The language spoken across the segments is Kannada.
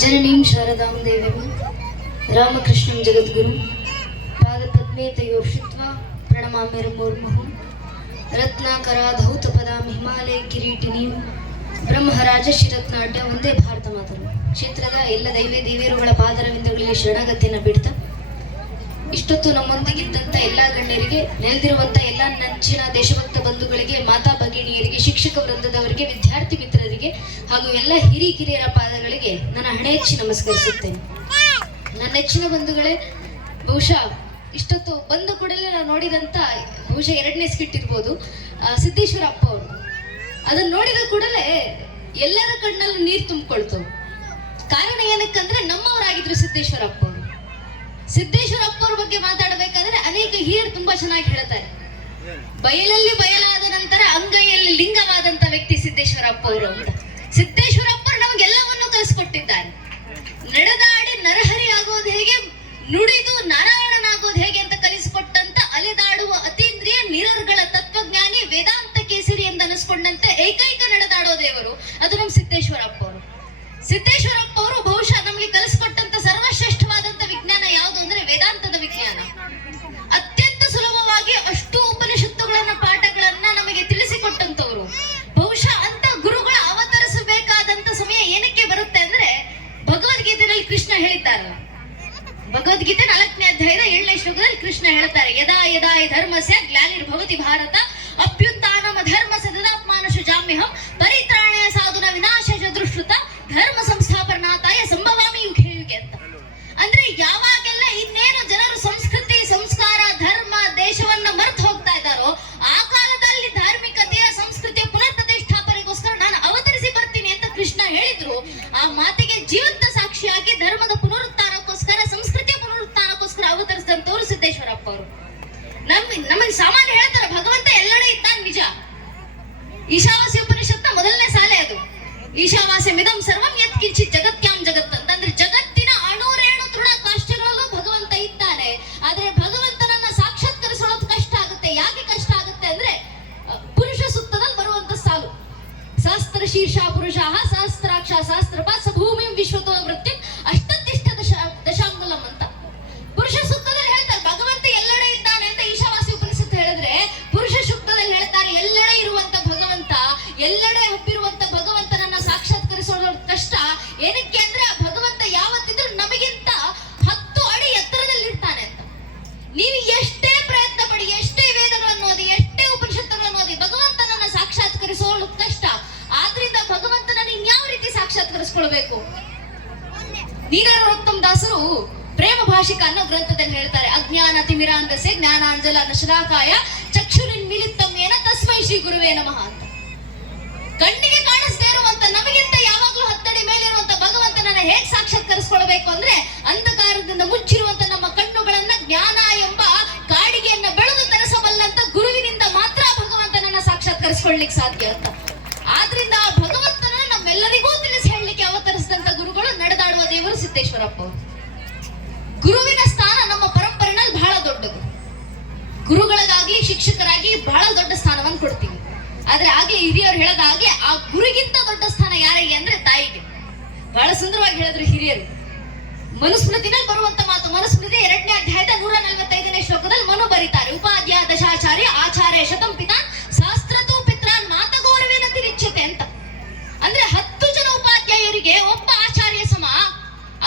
ಜನನೀಂ ಶಾರದಾಂ ದೇವೀಂ ರಾಮಕೃಷ್ಣಂ ಜಗದ್ಗುರು. ಪಾದಪದ್ಮೇ ತಯೋಷಿತ್ವಾ ಪ್ರಣಮಾಮ್ಯರ್ಮೋರ್ಮುಹು ರತ್ನಾಕರಾಧೌತ ಪದಾಂ ಹಿಮಾಲಯ ಕಿರೀಟಿನೀಂ. ಬ್ರಹ್ಮರಾಜಶಿರತ್ನಾಟ್ಯ ಒಂದೇ ಭಾರತ ಮಾತರು ಕ್ಷೇತ್ರದ ಎಲ್ಲ ದೈವೇ ದೇವೇರುಗಳ ಪಾದರವಿಂದಗಳಿಗೆ ಶರಣಗತಿಯನ್ನು ಬಿಡ್ತಾ ಇಷ್ಟೊತ್ತು ನಮ್ಮೊಂದಿಗಿದ್ದಂಥ ಎಲ್ಲಾ ಗಣ್ಯರಿಗೆ ನೆಲೆದಿರುವಂತ ಎಲ್ಲಾ ನಂಚಿನ ದೇಶಭಕ್ತ ಬಂಧುಗಳಿಗೆ, ಮಾತಾ ಭಗಿಣಿಯರಿಗೆ ಶಿಕ್ಷಕ ವೃಂದದವರಿಗೆ, ವಿದ್ಯಾರ್ಥಿ ಮಿತ್ರರಿಗೆ ಹಾಗೂ ಎಲ್ಲ ಹಿರಿ ಕಿರಿಯರ ಪಾದಗಳಿಗೆ ನನ್ನ ಹಣೆ ಹೆಚ್ಚಿ ನಮಸ್ಕರಿಸುತ್ತೇನೆ. ನನ್ನ ನೆಚ್ಚಿನ ಬಂಧುಗಳೇ, ಬಹುಶಃ ಇಷ್ಟೊತ್ತು ಬಂದ ಕೂಡಲೇ ನಾವು ನೋಡಿದಂತ ಬಹುಶಃ ಎರಡನೇ ಸ್ಕಿಟ್ ಇರ್ಬೋದು ಸಿದ್ದೇಶ್ವರ ಅಪ್ಪ ಅವರು. ಅದನ್ನ ನೋಡಿದ ಕೂಡಲೇ ಎಲ್ಲರ ಕಣ್ಣಲ್ಲೂ ನೀರು ತುಂಬಿಕೊಳ್ತು. ಕಾರಣ ಏನಕ್ಕಂದ್ರೆ, ನಮ್ಮವರಾಗಿದ್ರು ಸಿದ್ದೇಶ್ವರ ಅಪ್ಪ ಸಿದ್ದೇಶ್ವರಪ್ಪ ಅವ್ರ ಬಗ್ಗೆ ಮಾತಾಡಬೇಕಾದ್ರೆ ಅನೇಕ ಹಿರಿಯರು ತುಂಬಾ ಚೆನ್ನಾಗಿ ಹೇಳ್ತಾರೆ. ಬಯಲಲ್ಲಿ ಬಯಲಾದ ನಂತರ ಅಂಗೈಯಲ್ಲಿ ಲಿಂಗವಾದಂತ ವ್ಯಕ್ತಿ ಸಿದ್ದೇಶ್ವರಪ್ಪ ಅವರು ಅಂತ. ಸಿದ್ದೇಶ್ವರಪ್ಪರು ನಮಗೆಲ್ಲವನ್ನು ಕಲಿಸ್ಕೊಟ್ಟಿದ್ದಾರೆ. ನಡೆದಾಡಿ ನರಹರಿ ಆಗೋದು ಹೇಗೆ, ನುಡಿದು ನಾರಾಯಣನಾಗೋದು ಹೇಗೆ ಅಂತ ಕಲಿಸಿಕೊಟ್ಟಂತ ಅಲೆದಾಡುವ ಅತೀಂದ್ರಿಯ ನಿರರ್ಗಳ ತತ್ವಜ್ಞಾನಿ ವೇದಾಂತ ಕೇಸರಿ ಎಂದು ಅನಿಸ್ಕೊಂಡಂತೆ ಏಕೈಕ ನಡೆದಾಡೋ ದೇವರು ಅದು ನಮ್ಮ ಸಿದ್ದೇಶ್ವರಪ್ಪ ಅವರು ಸಿದ್ದೇಶ್ವರಪ್ಪ ಅವರು ಬಹುಶಃ ನಮಗೆ ಕಲಿಸ್ಕೊಟ್ಟಂತ ಸರ್ವಶ್ರೇಷ್ಠ ವೇದಾಂತದ ವಿಜ್ಞಾನ. ಅತ್ಯಂತ ಸುಲಭವಾಗಿ ಅಷ್ಟು ಉಪನಿಷತ್ತುಗಳನ್ನ ಪಾಠಗಳನ್ನ ನಮಗೆ ತಿಳಿಸಿಕೊಟ್ಟಂತವ್ರು ಬಹುಶಃ ಅಂತ ಗುರುಗಳು ಅವತರಿಸಬೇಕಾದಂತ ಸಮಯ ಏನಕ್ಕೆ ಬರುತ್ತೆ ಅಂದ್ರೆ ಭಗವದ್ಗೀತೆಯಲ್ಲಿ ಕೃಷ್ಣ ಹೇಳಿದ್ದಾರಲ್ಲ. ಭಗವದ್ಗೀತೆ ನಾಲ್ಕನೇ ಅಧ್ಯಾಯದ ಏಳನೇ ಶ್ಲೋಕದಲ್ಲಿ ಕೃಷ್ಣ ಹೇಳ್ತಾರೆ, ಯದಾ ಯದಾ ಧರ್ಮಸ್ಯ ಗ್ಲಾನಿರ್ಭವತಿ ಭಾರತ ಅಭ್ಯುತ್ಥಾನಮ ಧರ್ಮ ಸದದಾತ್ಮಾನಶ ಜಾಮ್ಯಹಂ ಪುನರುತ್ಥಾನಕ್ಕೋಸ್ಕರ ತೋರಿಸಿದ್ದೇಶ್ವರಪ್ಪ ಸಿದ್ದೇಶ್ವರಪ್ಪ ಅವರು. ನಮ್ ನಮಗೆ ಸಾಮಾನ್ಯ ಹೇಳ್ತಾರೆ, ಭಗವಂತ ಎಲ್ಲೆಡೆ ಇದ್ದಾನೆ ನಿಜ. ಈಶಾವಾಸ್ಯ ಉಪನಿಷತ್ನ ಮೊದಲನೇ ಸಾಲೆ ಅದು. ಈಶಾವಾಸ್ಯ ಮಿದಂ ಸರ್ವಂ ಯತ್ ಕಿಂಚಿತ್ ಜಗತ್ಯಾಂ ಜಗತ್ ಅಂತ ಅಂದ್ರೆ ಜಗತ್ತಿನ ಅಣುರೇಣು ತೃಣ ಕಾಷ್ಟಗಳಲ್ಲೂ ಭಗವಂತ ಇದ್ದಾನೆ. ಆದ್ರೆ ಭಗವಂತನನ್ನ ಸಾಕ್ಷಾತ್ಕರಿಸೋದು ಕಷ್ಟ ಆಗುತ್ತೆ. ಯಾಕೆ ಕಷ್ಟ ಆಗುತ್ತೆ ಅಂದ್ರೆ ಪುರುಷ ಸುತ್ತದಲ್ಲಿ ಬರುವಂತ ಸಾಲು. ಸಹಸ್ರ ಶೀರ್ಷ ಪುರುಷ ಸಹಸ್ರಾಕ್ಷ ಸಹಸ್ರಪ ದಾಸರು ಪ್ರೇಮ ಭಾಷಿಕ ಅನ್ನೋ ಗ್ರಂಥದಲ್ಲಿ ಹೇಳ್ತಾರೆ. ಅಜ್ಞಾನ ತಿಮಿರಾಂಧಸೆ ಜ್ಞಾನಾಂಜಲ ನಶರಾಕಾಯ ಚಕ್ಷುರಿನ್ ಮಿಲಿತ್ತಂ ಏನ ತಸ್ಮೈ ಶ್ರೀ ಗುರುವೇ ನಮಃ ಅಂತ. ಕಣ್ಣಿಗೆ ಕಾಣಿಸದೇ ಇರುವಂತ ನಮಗಿಂತ ಯಾವಾಗ್ಲೂ ಹತ್ತಡಿ ಮೇಲಿರುವಂತ ಭಗವಂತನನ್ನ ಹೇಗ್ ಸಾಕ್ಷಾತ್ಕರಿಸ್ಕೊಳ್ಬೇಕು ಅಂದ್ರೆ ಅಂಧಕಾರದಿಂದ ಮುಚ್ಚಿರುವಂತ ನಮ್ಮ ಕಣ್ಣುಗಳನ್ನ ಜ್ಞಾನ ಎಂಬ ಕಾಡಿಗೆಯನ್ನ ಬೆಳೆದು ತರಿಸಬಲ್ಲಂತ ಗುರುವಿನಿಂದ ಮಾತ್ರ ಭಗವಂತನನ್ನ ಸಾಕ್ಷಾತ್ಕರಿಸ್ಕೊಳ್ಳಿಕ್ ಸಾಧ್ಯ ಅಂತ. ಆದ್ರಿಂದ ಭಗವಂತನ ನಮ್ಮೆಲ್ಲರಿಗೂ ತಿಳಿಸಿ ಹೇಳಲಿಕ್ಕೆ ಅವತರಿಸಿದಂತ ಗುರುಗಳು ನಡೆದಾಡುವ ದೇವರು ಸಿದ್ದೇಶ್ವರಪ್ಪ ಅವರು. ಗುರುವಿನ ಸ್ಥಾನ ನಮ್ಮ ಪರಂಪರೆನಲ್ಲಿ ಬಹಳ ದೊಡ್ಡದು. ಗುರುಗಳಿಗಾಗ್ಲಿ ಶಿಕ್ಷಕರಾಗಿ ಬಹಳ ದೊಡ್ಡ ಸ್ಥಾನವನ್ನು ಕೊಡ್ತೀವಿ. ಆದ್ರೆ ಹಾಗೆ ಹಿರಿಯರು ಹೇಳದ ಹಾಗೆ ಆ ಗುರುಗಿಂತ ದೊಡ್ಡ ಸ್ಥಾನ ಯಾರಿಗೆ ಅಂದ್ರೆ ತಾಯಿಗೆ. ಬಹಳ ಸುಂದರವಾಗಿ ಹೇಳಿದ್ರು ಹಿರಿಯರು. ಮನುಸ್ಮೃತಿನಲ್ಲಿ ಬರುವಂತ ಮಾತು ಮನುಸ್ಮೃತಿ ಎರಡನೇ ಅಧ್ಯಾಯದ ನೂರ ನಲವತ್ತೈದನೇ ಶ್ಲೋಕದಲ್ಲಿ ಮನು ಬರೀತಾರೆ. ಉಪಾಧ್ಯಾಯ ದಶಾಚಾರ್ಯ ಆಚಾರ್ಯ ಶತಂ ಪಿತಾ ಶಾಸ್ತ್ರತೂ ಪಿತ್ರಾನ್ ಮಾತಗೌರವೇನ ತಿರಿಚ್ಯತೆ ಅಂತ. ಅಂದ್ರೆ ಹತ್ತು ಜನ ಉಪಾಧ್ಯಾಯರಿಗೆ ಒಬ್ಬ ಆಚಾರ್ಯ ಸಮ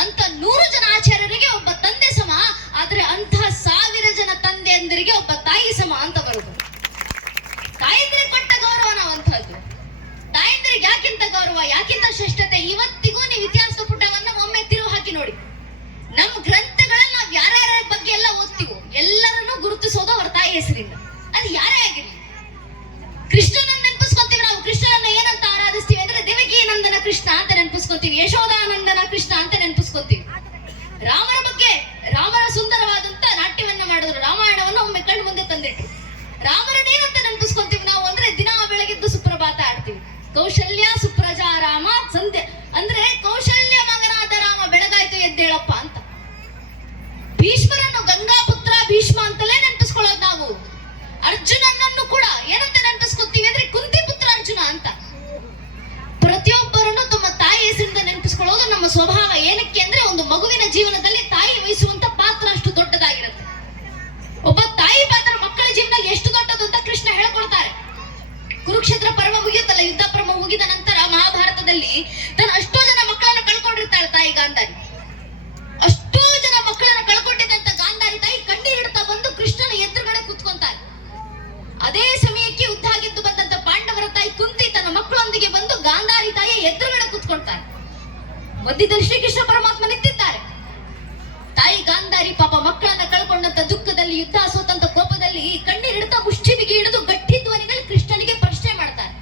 ಅಂತ ನೂರು ಜನ ಆಚಾರ್ಯರಿಗೆ ಒಬ್ಬ ತಂದೆ ಸಮ, ಆದ್ರೆ ಅಂತಹ ಸಾವಿರ ಜನ ತಂದೆಯಂದರಿಗೆ ಒಬ್ಬ ತಾಯಿ ಸಮ ಅಂತ ಬರುದು. ತಾಯಂದ್ರಿಗೆ ಕೊಟ್ಟ ಗೌರವ ನಾವಂತಹದ್ದು ತಾಯಂದ್ರಿಗೆ ಯಾಕಿಂತ ಗೌರವ, ಯಾಕಿಂತ ಶ್ರೇಷ್ಠತೆ, ಇವತ್ತಿಗೂ ನೀವು ಇತಿಹಾಸದ ಪುಟವನ್ನ ಒಮ್ಮೆ ತಿರುವು ಹಾಕಿ ನೋಡಿ. ನಮ್ಮ ಗ್ರಂಥಗಳನ್ನ ನಾವ್ ಯಾರ್ಯಾರ ಬಗ್ಗೆ ಎಲ್ಲ ಓದ್ತೀವೋ, ಎಲ್ಲರನ್ನೂ ಗುರುತಿಸೋದು ಅವರ ತಾಯಿ ಹೆಸರಿಂದ. ಅದು ಯಾರೇ ಆಗಿರ್ಲಿ. ಕೃಷ್ಣನನ್ನ ನೆನಪಿಸ್ಕೊತೀವಿ ನಾವು. ಕೃಷ್ಣನನ್ನ ಏನಂತ ಆರಾಧಿಸ್ತೀವಿ ಅಂದ್ರೆ, ದೇವಕಿ ನಂದನ ಕೃಷ್ಣ ಅಂತ ನೆನಪಿಸ್ಕೊತೀವಿ. ಯಶೋಧಾನಂದನ ಕೃಷ್ಣ ಅಂತ ರಾಮನ ಬಗ್ಗೆ ರಾಮನ ಸುಂದರವಾದಂತ ನಾಟ್ಯವನ್ನ ಮಾಡಿದ್ರು. ರಾಮಾಯಣವನ್ನು ಒಮ್ಮೆ ಕಣ್ಣು ಮುಂದೆ ತಂದಿಟ್ರು. ರಾಮನ ಏನಂತ ನೆನಪಿಸ್ಕೊಂತೀವಿ ನಾವು ಅಂದ್ರೆ ದಿನ ಬೆಳಗ್ಗೆದ್ದು ಸುಪ್ರಭಾತ ಆಡ್ತೀವಿ. ಕೌಶಲ್ಯ ಜೀವನದಲ್ಲಿ ತಾಯಿ ವಹಿಸುವಂತ ಪಾತ್ರ ಅಷ್ಟು ದೊಡ್ಡದಾಗಿರುತ್ತೆ. ಒಬ್ಬ ತಾಯಿ ಪಾತ್ರ ಮಕ್ಕಳ ಜೀವನದಲ್ಲಿ ಎಷ್ಟು ದೊಡ್ಡದು ಅಂತ ಕೃಷ್ಣ ಹೇಳ್ಕೊಳ್ತಾರೆ. ಕುರುಕ್ಷೇತ್ರ ಪರ್ವ ಮುಗಿಯುತ್ತಲ್ಲ ಯುದ್ಧ ಪರ್ವ ಮುಗಿದ ನಂತರ ಮಹಾಭಾರತದಲ್ಲಿ ತನ್ನ ಅಷ್ಟೋ ಜನ ಮಕ್ಕಳನ್ನ ಕಳ್ಕೊಂಡಿರ್ತಾಳೆ ತಾಯಿ ಗಾಂಧಾರಿ. ಅಷ್ಟೋ ಜನ ಮಕ್ಕಳನ್ನ ಕಳ್ಕೊಂಡಿದ್ದಂತ ಗಾಂಧಾರಿ ತಾಯಿ ಕಣ್ಣೀರಿಡ್ತಾ ಬಂದು ಕೃಷ್ಣನ ಎದುರುಗಡೆ ಕುತ್ಕೊಂತಾರೆ ಅದೇ ಸಮಯಕ್ಕೆ ಯುದ್ಧ ಆಗಿದ್ದು ಬಂದಂತ ಪಾಂಡವರ ತಾಯಿ ಕುಂತಿ ತನ್ನ ಮಕ್ಕಳೊಂದಿಗೆ ಬಂದು ಗಾಂಧಾರಿ ತಾಯಿ ಎದುರುಗಡೆ ಕುತ್ಕೊಳ್ತಾರೆ ಮಧ್ಯದಲ್ಲಿ ಶ್ರೀಕೃಷ್ಣ ಪರಮಾತ್ಮ ನಿಂತಿದ್ದಾರೆ. ತಾಯಿ ಗಾಂಧಾರಿ ಪಾಪ ಮಕ್ಕಳನ್ನ ಕಳ್ಕೊಂಡಂತ ದುಃಖದಲ್ಲಿ, ಯುದ್ಧ ಸೋತಂತ ಕೋಪದಲ್ಲಿ ಕಣ್ಣೀರಿಡ್ತಾ ಮುಷ್ಟಿಬಿಗೆ ಹಿಡಿದು ಗಟ್ಟಿ ಧ್ವನಿಗಳು ಕೃಷ್ಣನಿಗೆ ಪ್ರಶ್ನೆ ಮಾಡ್ತಾರೆ.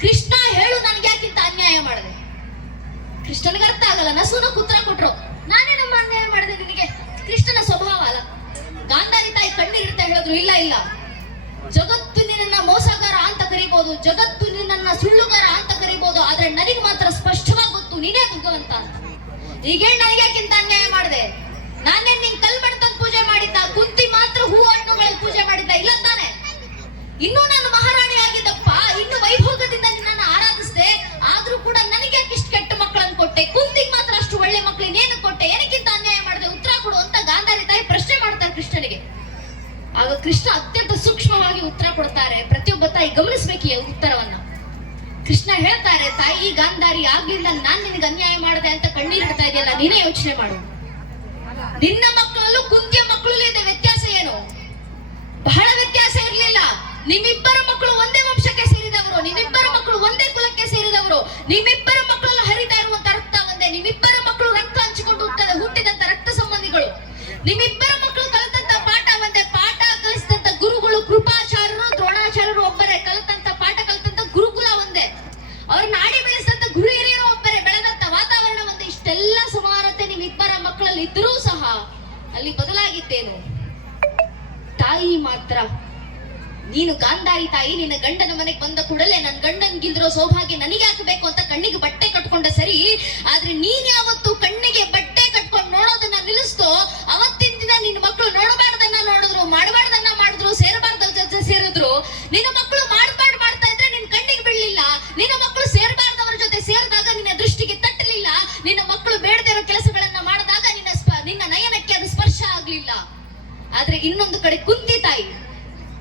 ಕೃಷ್ಣ ಹೇಳು, ನನ್ಗೆ ಯಾಕಿಂತ ಅನ್ಯಾಯ ಮಾಡಿದೆ? ಕೃಷ್ಣನಿಗೆ ಅರ್ಥ ಆಗಲ್ಲ, ನಸುನ ಕುತ್ರ ಕೊಟ್ರು. ನಾನೇನು ಅನ್ಯಾಯ ಮಾಡಿದೆ ನಿನಗೆ? ಕೃಷ್ಣನ ಸ್ವಭಾವ ಅಲ್ಲ. ಗಾಂಧಾರಿ ತಾಯಿ ಕಣ್ಣೀರಿಡ್ತಾ ಹೇಳಿದ್ರು, ಇಲ್ಲ ಇಲ್ಲ. ಅಂತ ಕರಿಬಹುದು ಜಗತ್ತು ನಿನ್ನ ಸುಳ್ಳುಗಾರ ಅಂತ ಕರಿಬಹುದು ಆದ್ರೆ ನನಗೆ ಮಾತ್ರ ಸ್ಪಷ್ಟವಾಗಿ ಗೊತ್ತು, ನೀನೇ ಭಗವಂತ ಅಂತ. ಈಗ ನನಗ್ಯಾಕಿಂತ ಅನ್ಯಾಯ ಮಾಡಿದೆ? ನಾನೇ ನಿಂಗೆ ಕಲ್ ತಂದು ಪೂಜೆ ಮಾಡಿದ್ದ, ಕುಂತಿ ಮಾತ್ರ ಹೂ ಹಣ್ಣುಗಳಲ್ಲಿ ಪೂಜೆ ಮಾಡಿದ್ದ, ಇಲ್ಲ ತಾನೆ? ಇನ್ನೂ ನಾನು ಮಹಾರಾಣಿ ಆಗಿದ್ದಪ್ಪ, ಇನ್ನು ವೈಭೋಗದಿಂದ ನಿನ್ನನ್ನು ಆರಾಧಿಸಿದೆ, ಆದ್ರೂ ಕೂಡ ನನಗೆ ಇಷ್ಟು ಕೆಟ್ಟ ಮಕ್ಕಳನ್ನು ಕೊಟ್ಟೆ? ಕುಂತಿಗೆ ಮಾತ್ರ ಅಷ್ಟು ಒಳ್ಳೆ ಮಕ್ಕಳಿಗೆ ಏನು ಕೊಟ್ಟೆ? ಏನಕ್ಕಿಂತ ಅನ್ಯಾಯ ಮಾಡಿದೆ? ಉತ್ತರ ಕೊಡು ಅಂತ ಗಾಂಧಾರಿ ತಾಯಿ ಪ್ರಶ್ನೆ ಮಾಡ್ತಾರೆ ಕೃಷ್ಣನಿಗೆ. ಆಗ ಕೃಷ್ಣ ಅತ್ಯಂತ ಸೂಕ್ಷ್ಮವಾಗಿ ಉತ್ತರ ಕೊಡ್ತಾರೆ. ಪ್ರತಿಯೊಬ್ಬ ತಾಯಿ ಗಮನಿಸ್ಬೇಕು ಈ ಉತ್ತರವನ್ನ. ಕೃಷ್ಣ ಹೇಳ್ತಾರೆ, ತಾಯಿ, ಗಾಂಧಾರಿ ಆಗ್ಲಿಲ್ಲ ನಾನ್ ನಿನಗೆ ಅನ್ಯಾಯ ಮಾಡಿದೆ ಅಂತ ಕಣ್ಣೀರ್ ಇಡ್ತಾ ಇದೆಯಲ್ಲ, ನೀನೇ ಯೋಚನೆ ಮಾಡು. ನಿನ್ನ ಮಕ್ಕಳಲ್ಲೂ ಕುಂತಿಯ ಮಕ್ಕಳಲ್ಲೂ ಇದೆ ವ್ಯತ್ಯಾಸ ಏನು? ಬಹಳ ವ್ಯತ್ಯಾಸ ಇರಲಿಲ್ಲ. ನಿಮ್ಮಿಬ್ಬರ ಮಕ್ಕಳು ಒಂದೇ ವಂಶಕ್ಕೆ ಸೇರಿದವರು, ನಿಮ್ಮಿಬ್ಬರ ಮಕ್ಕಳು ಒಂದೇ ಕುಲಕ್ಕೆ ಸೇರಿದವರು, ನಿಮ್ಮಿಬ್ಬರ ಮಕ್ಕಳನ್ನು ಹರಿತಾ ಇರುವಂತ ರಕ್ತ ಒಂದೇ, ನಿಮ್ಮಿಬ್ಬರ ಮಕ್ಕಳು ರಕ್ತ ಹಂಚಿಕೊಂಡು ಹುಟ್ಟದ ಹುಟ್ಟಿದಂತ ರಕ್ತ ಸಂಬಂಧಿಗಳು. ನಿಮ್ಮಿಬ್ಬರ ಗುರುಗಳು, ಕೃಪಾಚಾರ್ಯರು, ದ್ರೋಣಾಚಾರ್ಯರು ಒಬ್ಬರೇ. ಕಲಿತಂತ ಪಾಠ ಕಲಿತಂತ ಗುರುಕುಲ ಒಂದೇ. ಅವ್ರ ನಾಡಿ ಬೆಳೆಸಿದಂತ ಗುರು ಹಿರಿಯರು ಒಬ್ಬರೇ. ಬೆಳೆದಂತ ವಾತಾವರಣ ಒಂದೇ. ಇಷ್ಟೆಲ್ಲ ಸಮಾನತೆ ನಿಮ್ಮಿಬ್ಬರ ಮಕ್ಕಳಲ್ಲಿ ಇದ್ರೂ ಸಹ ಅಲ್ಲಿ ಬದಲಾಗಿದ್ದೇನು? ತಾಯಿ ಮಾತ್ರ. ನೀನು ಗಾಂಧಾರಿ ತಾಯಿ, ನಿನ್ನ ಗಂಡನ ಮನೆಗೆ ಬಂದ ಕೂಡಲೇ ನನ್ನ ಗಂಡನ್ ಗಿಲ್ದಿರೋ ಸೌಭಾಗ್ಯ ನನಗೆ ಹಾಕಬೇಕು ಅಂತ ಕಣ್ಣಿಗೆ ಬಟ್ಟೆ ಕಟ್ಕೊಂಡ ಸರಿ, ಆದ್ರೆ ನೀನ್ ಯಾವತ್ತು ಕಣ್ಣಿಗೆ ಬಟ್ಟೆ ಕಟ್ಕೊಂಡು ನೋಡೋದನ್ನ ನಿಲ್ಲಿಸ್ತೋ ನಿನ್ನ ಮಕ್ಕಳು ನೋಡಬಾರ್ದನ್ನ ನೋಡಿದ್ರು, ಮಾಡಬಾರ್ದನ್ನ ಮಾಡಿದ್ರು, ಸೇರಬಾರ್ದ ಜೊತೆ ಸೇರಿದ್ರು, ನಿನ್ನ ಮಕ್ಕಳು ಮಾಡಬಾರ್ದು ಮಾಡ್ತಾ ಇದ್ರೆ ನಿನ್ ಕಣ್ಣಿಗೆ ಬೀಳಲಿಲ್ಲ. ನಿನ್ನ ಮಕ್ಕಳು ಸೇರಬಾರ್ದವ್ರ ಜೊತೆ ಸೇರಿದಾಗ ನಿನ್ನ ದೃಷ್ಟಿಗೆ ತಟ್ಟಲಿಲ್ಲ. ನಿನ್ನ ಮಕ್ಕಳು ಬೇಡದೇ ಇರೋ ಕೆಲಸಗಳನ್ನ ಮಾಡಿದಾಗ ನಿನ್ನ ನಿನ್ನ ನಯನಕ್ಕೆ ಅದು ಸ್ಪರ್ಶ ಆಗ್ಲಿಲ್ಲ. ಆದ್ರೆ ಇನ್ನೊಂದು ಕಡೆ ಕುಂತಿ ತಾಯಿ,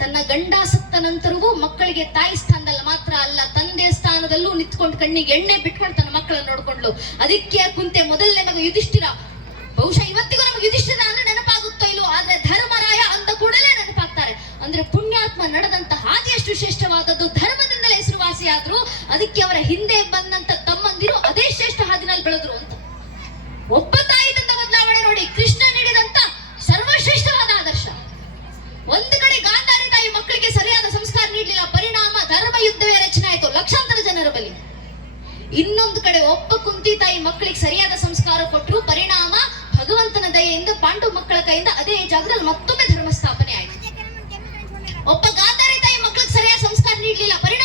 ತನ್ನ ಗಂಡ ಸತ್ತ ನಂತರವೂ ಮಕ್ಕಳಿಗೆ ತಾಯಿ ಸ್ಥಾನದಲ್ಲಿ ಮಾತ್ರ ಅಲ್ಲ, ತಂದೆ ಸ್ಥಾನದಲ್ಲೂ ನಿಂತ್ಕೊಂಡು ಕಣ್ಣಿಗೆ ಎಣ್ಣೆ ಬಿಟ್ಕೊಂಡು ತನ್ನ ಮಕ್ಕಳನ್ನ ನೋಡ್ಕೊಂಡ್ಲು. ಅದಕ್ಕೆ ಕುಂತೆ ಮೊದಲನೇ ಮಗ ಯುಧಿಷ್ಠಿರ. ಬಹುಶಃ ಇವತ್ತಿಗೂ ನಮಗೆ ಯುಧಿಷ್ಠಿರ ಅಂದ್ರೆ ಇಲ್ವೋ ಆದ್ರೆ ಧರ್ಮರಾಯ ಅಂದ ಕೂಡಲೇ ನೆನಪಾಗ್ತಾರೆ. ಅಂದ್ರೆ ಪುಣ್ಯಾತ್ಮ ನಡೆದಂತ ಹಾದಿ ಎಷ್ಟು ಶ್ರೇಷ್ಠವಾದದ್ದು ಧರ್ಮದಿಂದಲೇ ಹೆಸರುವಾಸಿಯಾದ್ರು ಅದಕ್ಕೆ ಅವರ ಹಿಂದೆ ಬಂದಂತ ತಮ್ಮಂದಿರು ಅದೇ ಶ್ರೇಷ್ಠ ಹಾದಿನಲ್ಲಿ ಬೆಳೆದ್ರು ಅಂತ. ಒಬ್ಬ ತಾಯಿ ತಂದ ಬದಲಾವಣೆ ನೋಡಿ, ಕೃಷ್ಣ ನೀಡಿದಂತ ಸರ್ವಶ್ರೇಷ್ಠವಾದ ಆದರ್ಶ. ಒಂದು ಕಡೆ ಗಾಂಧಾರಿ ತಾಯಿ ಮಕ್ಕಳಿಗೆ ಸರಿಯಾದ ಸಂಸ್ಕಾರ ನೀಡಲಿಲ್ಲ, ಪರಿಣಾಮ ಧರ್ಮ ಯುದ್ಧವೇ ರಚನೆ ಆಯಿತು, ಲಕ್ಷಾಂತರ ಜನರ ಬಲಿ ಇನ್ನೊಂದು ಕಡೆ ಒಬ್ಬ ಕುಂತಿ ತಾಯಿ ಮಕ್ಕಳಿಗೆ ಸರಿಯಾದ ಸಂಸ್ಕಾರ ಕೊಟ್ಟರು ಪರಿಣಾಮ ಭಗವಂತನ ದಯೆಯಿಂದ ಪಾಂಡು ಮಕ್ಕಳ ಕೈಯಿಂದ ಅದೇ ಜಾಗದಲ್ಲಿ ಮತ್ತೊಮ್ಮೆ ಧರ್ಮ ಸ್ಥಾಪನೆ ಆಯಿತು. ಒಬ್ಬ ಗಾಂಧಾರಿ ತಾಯಿ ಮಕ್ಕಳಿಗೆ ಸರಿಯಾದ ಸಂಸ್ಕಾರ ನೀಡಲಿಲ್ಲ. ಪರಿಣಾಮ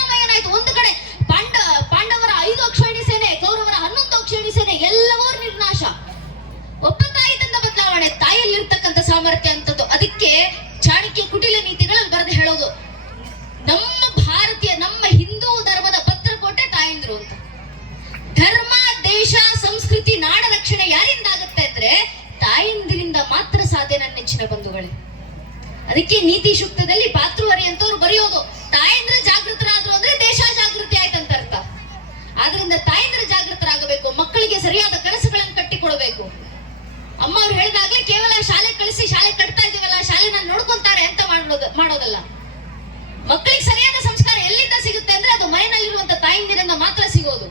ನೀತಿ ಸೂಕ್ತದಲ್ಲಿ ಪಾತೃವರಿ ಅಂತವ್ರು ಬರೆಯೋದು. ತಾಯಂದ್ರ ಜಾಗೃತರಾದ್ರು ಅಂದ್ರೆ ದೇಶ ಜಾಗೃತಿ ಆಯ್ತಂತ ಅರ್ಥ. ಆದ್ರಿಂದ ತಾಯಂದ್ರ ಜಾಗೃತರಾಗಬೇಕು, ಮಕ್ಕಳಿಗೆ ಸರಿಯಾದ ಕನಸುಗಳನ್ನು ಕಟ್ಟಿಕೊಡಬೇಕು. ಅಮ್ಮ ಅವ್ರು ಹೇಳಿದಾಗ್ಲೇ ಕೇವಲ ಶಾಲೆ ಕಳಿಸಿ, ಶಾಲೆ ಕಟ್ತಾ ಇದೀವಲ್ಲ ಶಾಲೆನ ನೋಡ್ಕೊಂತಾರೆ ಅಂತ ಮಾಡೋದು ಮಾಡೋದಲ್ಲ. ಮಕ್ಕಳಿಗೆ ಸರಿಯಾದ ಸಂಸ್ಕಾರ ಎಲ್ಲಿಂದ ಸಿಗುತ್ತೆ ಅಂದ್ರೆ ಅದು ಮನೆಯಲ್ಲಿರುವಂತ ತಾಯಿಂದಿರಿಂದ ಮಾತ್ರ ಸಿಗೋದು.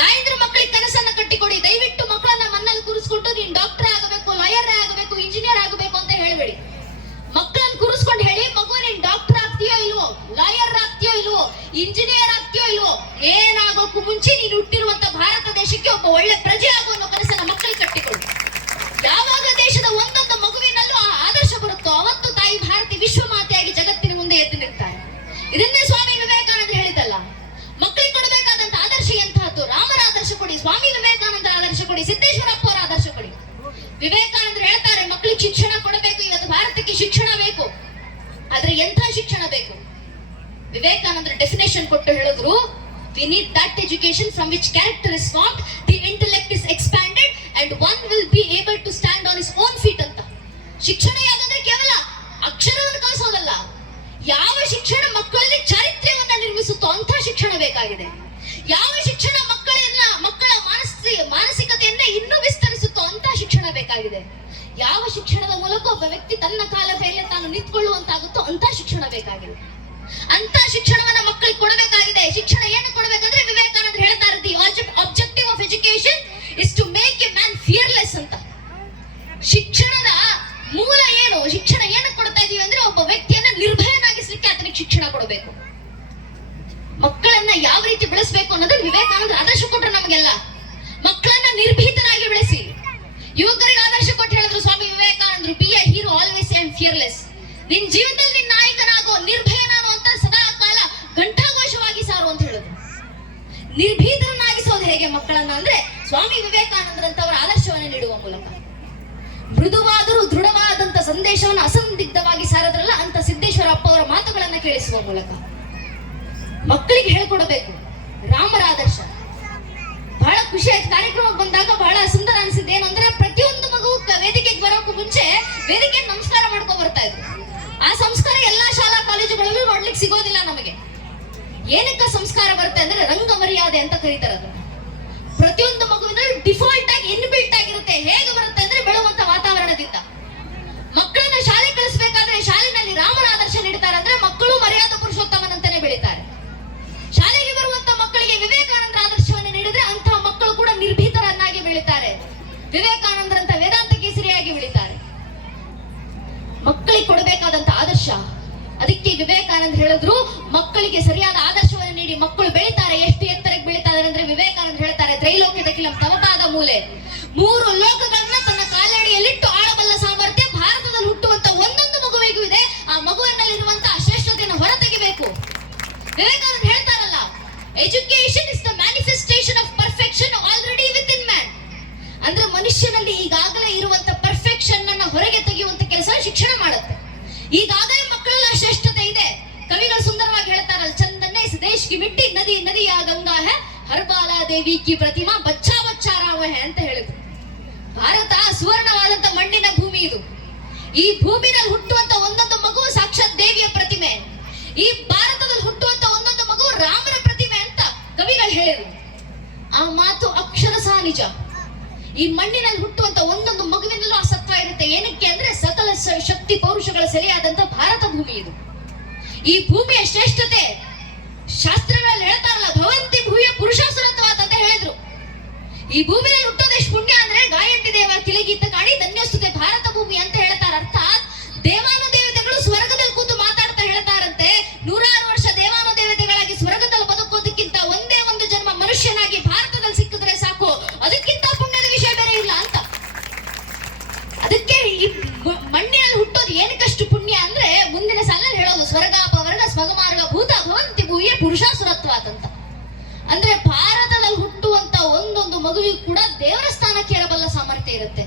ತಾಯಂದ್ರ ಮಕ್ಕಳಿಗೆ ಕನಸನ್ನ ಕಟ್ಟಿಕೊಡಿ. ದಯವಿಟ್ಟು ಮಕ್ಕಳನ್ನ ಮನ್ನಲ್ಲಿ ಕೂರಿಸ್ಕೊಂಡು ನೀನ್ ಡಾಕ್ಟರ್ ಆಗಬೇಕು ಲಾಯರ್ ಆಗಬೇಕು ಇಂಜಿನಿಯರ್ ಆಗಬೇಕು ಅಂತ ಹೇಳ್ಬೇಡಿ. ಹೇಳಿ, ಮಗು ನೀನ್ ಡಾಕ್ಟರ್ ಆಗ್ತೀಯೋ ಇಲ್ವೋ ಲಾಯರ್ ಆಗ್ತೀಯೋ ಇಲ್ವೋ ಇಂಜಿನಿಯರ್ ಆಗ್ತೀಯೋ ಇಲ್ವೋ, ಏನಾಗೋಕ್ಕೂ ಮುಂಚೆ ನೀನು ಹುಟ್ಟಿರುವಂತ ಭಾರತ ದೇಶಕ್ಕೆ ಒಬ್ಬ ಒಳ್ಳೆ ಪ್ರಜೆ ಆಗೋ ಅನ್ನೋ ಕನಸನ್ನ ಮಕ್ಕಳಿಗೆ ಕಟ್ಟಿಕೊಳ್ಳಿ ಯಾವಾಗ ದೇಶದ ಒಂದೊಂದು ಮಗುವಿನಲ್ಲೂ ಆ ಆದರ್ಶ ಬರುತ್ತೋ ಅವತ್ತು ತಾಯಿ ಭಾರತಿ ವಿಶ್ವಮಾತೆಯಾಗಿ ಜಗತ್ತಿನ ಮುಂದೆ ಎದ್ದು ನಿಂತಾರೆ ಇದನ್ನೇ ಸ್ವಾಮಿ ವಿವೇಕಾನಂದ ಹೇಳಿದಲ್ಲ ಮಕ್ಕಳಿಗೆ ಕೊಡಬೇಕಾದಂತ ಆದರ್ಶ ಎಂತಹದ್ದು? ರಾಮರ ಆದರ್ಶ ಕೊಡಿ, ಸ್ವಾಮಿ ವಿವೇಕಾನಂದ ಆದರ್ಶ ಕೊಡಿ ಸಿದ್ದೇಶ್ವರಪ್ಪ ಆದರ್ಶ ಕೊಡಿ. ವಿವೇಕಾನಂದರು ಹೇಳ್ತಾರೆ ಮಕ್ಕಳಿಗೆ ಶಿಕ್ಷಣ ಕೊಡಬೇಕು, ಇವತ್ತು ಭಾರತಕ್ಕೆ ಶಿಕ್ಷಣ ಬೇಕು. ಆದ್ರೆ ಎಂಥ ಶಿಕ್ಷಣ ಬೇಕು? ವಿವೇಕಾನಂದರು ಡೆಫಿನೇಷನ್ ಕೊಟ್ಟು ಹೇಳಿದ್ರು we need that education from which character is formed the intellect is expanded and one will be able to stand on is own feet ಅಂತ. ಶಿಕ್ಷಣ ಯಾಕಂದ್ರೆ ಕೇವಲ ಅಕ್ಷರವನ್ನು ಕಲಿಸೋದಲ್ಲ. ಯಾವ ಶಿಕ್ಷಣ ಮಕ್ಕಳಲ್ಲಿ ಚರಿತ್ರೆಯನ್ನು ನಿರ್ಮಿಸುತ್ತೋ ಅಂತ ಶಿಕ್ಷಣ ಬೇಕಾಗಿದೆ. ಯಾವ ಶಿಕ್ಷಣ ಮಕ್ಕಳನ್ನ ಮಕ್ಕಳ ಮಾನಸಿಕ ಮಾನಸಿಕತೆಯನ್ನ ಇನ್ನೂ ವಿಸ್ತರಿಸುತ್ತೋ ಅಂತ ಶಿಕ್ಷಣ ಬೇಕಾಗಿದೆ. ಯಾವ ಶಿಕ್ಷಣದ ಮೂಲಕ ಒಬ್ಬ ವ್ಯಕ್ತಿ ತನ್ನ ಕಾಲ ಮೇಲೆ ತಾನು ನಿಂತ್ಕೊಳ್ಳುವಂತಾಗುತ್ತೋ ಅಂತ ಶಿಕ್ಷಣ ಬೇಕಾಗಿದೆ. ಅಂತ ಶಿಕ್ಷಣವನ್ನ ಮಕ್ಕಳಿಗೆ ಕೊಡಬೇಕಾಗಿದೆ. ಶಿಕ್ಷಣ ಏನು ಕೊಡಬೇಕಂದ್ರೆ ವಿವೇಕಾನಂದ ಹೇಳ್ತಾ ಇರ್ತೀವಿ objective of education is to make a man fearless ಅಂತ. ಶಿಕ್ಷಣದ ಮೂಲ ಏನು? ಶಿಕ್ಷಣ ಏನು ಕೊಡ್ತಾ ಇದೀವಿ ಅಂದ್ರೆ ಒಬ್ಬ ವ್ಯಕ್ತಿಯನ್ನ ನಿರ್ಭಯನಾಗಿಸ್ಲಿಕ್ಕೆ ಆತನಿಗೆ ಶಿಕ್ಷಣ ಕೊಡಬೇಕು. ಮಕ್ಕಳನ್ನ ಯಾವ ರೀತಿ ಬೆಳೆಸಬೇಕು ಅನ್ನೋದನ್ನ ವಿವೇಕಾನಂದ ಆದರ್ಶ ಕೊಟ್ರು ನಮಗೆಲ್ಲ. ಮಕ್ಕಳನ್ನ ನಿರ್ಭೀತನಾಗಿ ಬೆಳೆಸಿ. ಯುವಕರಿಗೆ ಆದರ್ಶ ಹೇಳಿದ್ರು ಸ್ವಾಮಿ ವಿವೇಕಾನಂದರು be a hero always and fearless ನಿನ್ ಜೀವನದಲ್ಲಿ ನಿನ್ನ ನಾಯಕನಾಗೋ, ನಿರ್ಭಯನಾಗೋ ಅಂತ ಸದಾ ಕಾಲ ಘಂಟಾಘೋಷವಾಗಿ ಸಾರು ಅಂತ ಹೇಳಿದ್ರು. ನಿರ್ಭೀತರನ್ನಾಗಿಸೋದು ಹೇಗೆ ಮಕ್ಕಳನ್ನ ಅಂದ್ರೆ, ಸ್ವಾಮಿ ವಿವೇಕಾನಂದರಂತವರ ಆದರ್ಶವನ್ನು ನೀಡುವ ಮೂಲಕ. ಮೃದುವಾದರೂ ದೃಢವಾದಂತ ಸಂದೇಶವನ್ನು ಅಸಂದಿಗ್ಧವಾಗಿ ಸಾರದ್ರಲ್ಲ, ಅಂತ ಸಿದ್ದೇಶ್ವರಪ್ಪ ಅವರ ಮಾತುಗಳನ್ನ ಕೇಳಿಸುವ ಮೂಲಕ. ಮಕ್ಕಳಿಗೆ ಹೇಳ್ಕೊಡಬೇಕು, ರಾಮರ ಆದರ್ಶ. ಬಹಳ ಖುಷಿ ಆಯ್ತು. ಕಾರ್ಯಕ್ರಮಕ್ಕೆ ಬಂದಾಗ ಬಹಳ ಸುಂದರ ಅನಿಸಿದ್ದು. ಏನು ಅಂದ್ರೆ ಪ್ರತಿಯೊಂದು ಮಗು ಕ- ವೇದಿಕೆಗೆ ಬರೋಕ್ಕೂ ಮುಂಚೆ ವೇದಿಕೆ ನಮಸ್ಕಾರ ಮಾಡ್ಕೊ ಬರ್ತಾ ಇದ್ರು. ಆ ಸಂಸ್ಕಾರ ಎಲ್ಲಾ ಶಾಲಾ ಕಾಲೇಜುಗಳಲ್ಲೂ ನೋಡ್ಲಿಕ್ಕೆ ಸಿಗೋದಿಲ್ಲ ನಮಗೆ. ಏನಕ್ಕ ಸಂಸ್ಕಾರ ಬರುತ್ತೆ ಅಂದ್ರೆ ರಂಗ ಮರ್ಯಾದೆ ಅಂತ ಅದನ್ನ ಪ್ರತಿಯೊಂದು ಮಗುವಿನ ಡಿಫಾಲ್ಟ್ ಆಗಿ ಇನ್ಬಿಲ್ಟ್ ಆಗಿರುತ್ತೆ. ಹೇಗೆ ಬರುತ್ತೆ ಅಂದ್ರೆ ಬೆಳುವಂತ ವಾತಾವರಣದಿಂದ. ಮಕ್ಕಳನ್ನ ಶಾಲೆ ಕಳಿಸ್ಬೇಕಾದ್ರೆ ಶಾಲೆನಲ್ಲಿ ರಾಮನ ಆದರ್ಶ ನೀಡ್ತಾರೆ ಅಂದ್ರೆ ಮಕ್ಕಳು ಮರ್ಯಾದ ಪುರುಷೋತ್ತಮನಂತಾನೆ ಬೆಳೀತಾರೆ. ಶಾಲೆಗೆ ಬರುವಂತ ಮಕ್ಕಳಿಗೆ ವಿವೇಕಾನಂದರ ಆದರ್ಶವನ್ನು ನೀಡಿದ್ರೆ ಅಂತಹ ಮಕ್ಕಳು ಕೂಡ ನಿರ್ಭೀತರನ್ನಾಗಿ ಬೆಳೀತಾರೆ. ವಿವೇಕಾನಂದರಂತ ವೇದಾಂತ ಕೇಸರಿಯಾಗಿ ಉಳಿತಾರೆ ಮಕ್ಕಳಿಗೆ ಕೊಡಬೇಕಾದಂತ ಆದರ್ಶ, ಅದಕ್ಕೆ ವಿವೇಕಾನಂದ ಹೇಳಿದ್ರು, ಮಕ್ಕಳಿಗೆ ಸರಿಯಾದ ಆದರ್ಶವನ್ನು ನೀಡಿ ಮಕ್ಕಳು ಬೆಳೀತಾರೆ, ಎಷ್ಟು ಎತ್ತರಕ್ಕೆ ಬೆಳಿತಾರೆ ಅಂದ್ರೆ ವಿವೇಕಾನಂದ ಹೇಳ್ತಾರೆ, ತ್ರೈಲೋಕ್ಯದ ಕಿಲಂ ತವಪಾದ ಮೂಲೆ. ಮೂರು ಲೋಕಗಳನ್ನ ತನ್ನ ಕಾಲಡಿಯಲ್ಲಿಟ್ಟು ಆಳಬಲ್ಲ ಸಾಮರ್ಥ್ಯ ಭಾರತದಲ್ಲಿ ಹುಟ್ಟುವಂತ ಒಂದೊಂದು ಮಗುವಿಗೂ ಇದೆ. ಆ ಮಗುವಿನಲ್ಲಿರುವಂತಹ ಶ್ರೇಷ್ಠತೆಯನ್ನು ಹೊರತೆಗೆಬೇಕು. ವಿವೇಕಾನಂದ ಹೇಳ್ತಾರಲ್ಲ education is the manifestation of perfection already within man ಅಂದ್ರೆ ಮನುಷ್ಯನಲ್ಲಿ ಈಗಾಗಲೇ ಇರುವಂತ ಪರ್ಫೆಕ್ಷನ್ ಅನ್ನ ಹೊರಗೆ ತೆಗೆಯುವಂತ ಕೆಲಸ ಶಿಕ್ಷಣ ಮಾಡುತ್ತೆ. ಈಗಾಗಲೇ ಮಕ್ಕಳೆಲ್ಲ ಶ್ರೇಷ್ಠತೆ ಇದೆ. ಕವಿಗಳು ಸುಂದರವಾಗಿ ಹೇಳ್ತಾರಲ್ಲ, ಚಂದನ್ನೇ ದೇಶ್ ಕಿ ಮಿಟ್ಟಿ, ನದಿ, ನದಿಯ ಗಂಗಾ ಹೇ, ಹರ್ಬಾಲಾ ದೇವಿ ಕಿ ಪ್ರತಿಮಾ, ಬಚ್ಚಾ ಬಚ್ಚಾ ರಾಮ ಹೇ ಅಂತ ಹೇಳಿದ್ರು. ಭಾರತ ಸುವರ್ಣವಾದಂತ ಮಣ್ಣಿನ ಭೂಮಿ ಇದು. ಈ ಭೂಮಿನಲ್ಲಿ ಹುಟ್ಟುವಂತ ಒಂದೊಂದು ಮಗು ಸಾಕ್ಷಾತ್ ದೇವಿಯ ಪ್ರತಿಮೆ. ಈ ಭಾರತದಲ್ಲಿ ಹುಟ್ಟುವಂತ ಒಂದೊಂದು ಮಗು ರಾಮನ ಪ್ರತಿಮೆ ಅಂತ ಕವಿಗಳು ಹೇಳಿದ್ರು. ಆ ಮಾತು ಅಕ್ಷರಶಃ ನಿಜ. ಈ ಮಣ್ಣಿನಲ್ಲಿ ಹುಟ್ಟುವಂತ ಒಂದೊಂದು ಮಗುವಿನಲ್ಲೂ ಆ ಇರುತ್ತೆ. ಏನಕ್ಕೆ ಅಂದ್ರೆ ಸಕಲ ಶಕ್ತಿ ಪೌರುಷಗಳ ಸೆಲೆಯಾದಂತ ಭಾರತ ಭೂಮಿ ಇದು. ಈ ಭೂಮಿಯ ಶ್ರೇಷ್ಠತೆ ಶಾಸ್ತ್ರಗಳಲ್ಲಿ ಹೇಳ್ತಾರಲ್ಲ, ಭವಂತಿ ಭೂಯ ಪುರುಷಾಸುರತ್ವಾತ್ ಅಂತ ಹೇಳಿದ್ರು. ಈ ಭೂಮಿಯಲ್ಲಿ ಹುಟ್ಟೋದು ಎಷ್ಟು ಪುಣ್ಯ ಅಂದ್ರೆ ಗಾಯಂತಿ ದೇವ ಕಿಲಗಿತ್ತ ಕಾಣಿ ಧನ್ಯಸ್ತುತೆ ಸ್ವರ್ಗ ಅಪವರ್ಗ ಸ್ವಗಮಾರ್ಗ ಭೂತ ಭವಂತಿ ಭೂಯ ಪುರುಷಾಸುರತ್ವಾದಂತ. ಅಂದ್ರೆ ಭಾರತದಲ್ಲಿ ಹುಟ್ಟುವಂತ ಒಂದೊಂದು ಮಗುವಿಗೂ ಕೂಡ ದೇವರ ಸ್ಥಾನಕ್ಕೆ ಇರಬಲ್ಲ ಸಾಮರ್ಥ್ಯ ಇರುತ್ತೆ.